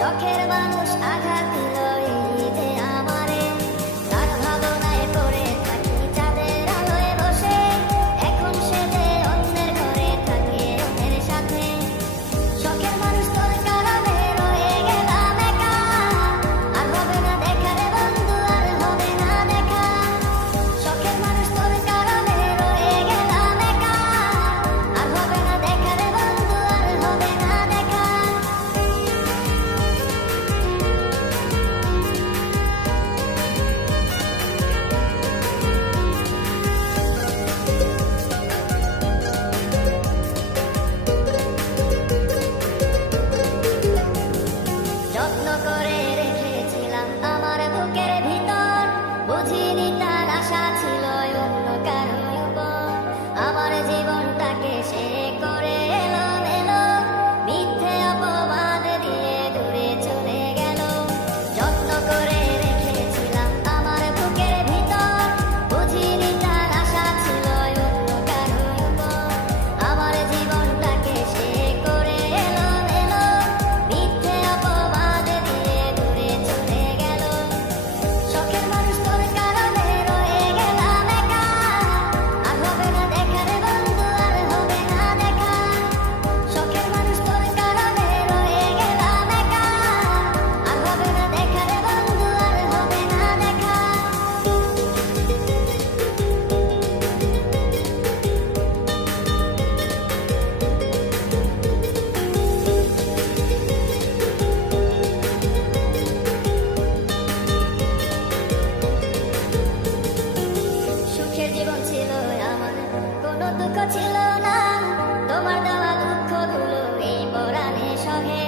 শখের মানুষ আঘাত দিল এই যে আমারে, তার ভাবনায় পড়ে থাকি চাঁদের আলোয় বসে, এখন সে যে অন্যের ঘরে থাকে অন্যের সাথে। শখের মানুষ তোর কারণে রয়ে গেলাম একা, আর হবে না দেখা রে বন্ধু, আর হবে না দেখা। শখের মানুষ তোর কারণে রয়ে গেলাম একা, আর হবে না দেখা রে বন্ধু, আর হবে না দেখা। যত্ন করে রেখেছিলাম আমার বুকের ভিতর, বুঝিনি তার আশা ছিল অন্য কারো উপর। আমার জীবনটাকে সে করে এলো মেলো, মিথ্যে অপবাদ দিয়ে দূরে চলে গেল। যত্ন করে রেখেছিলাম আমার বুকের ভিতর, বুঝিনি তার আশা ছিল অন্য কারো উপর। আমার জীবনটাকে সে করে এলো মেলো, মিথ্যে অপবাদ দিয়ে দূরে চলে গেল। শখের মানুষ তোর কারণে রয়ে গেলাম একা, আর হবে না দেখা রে বন্ধু, আর হবে না দেখা। শখের মানুষ তোর কারণে রয়ে গেলাম একা, আর হবে না দেখা রে বন্ধু, আর হবে না দেখা। সুখের জীবন ছিল আমার, কোনো দুঃখ ছিল না, তোমার দেওয়া দুঃখগুলো এই পরাণে সহে।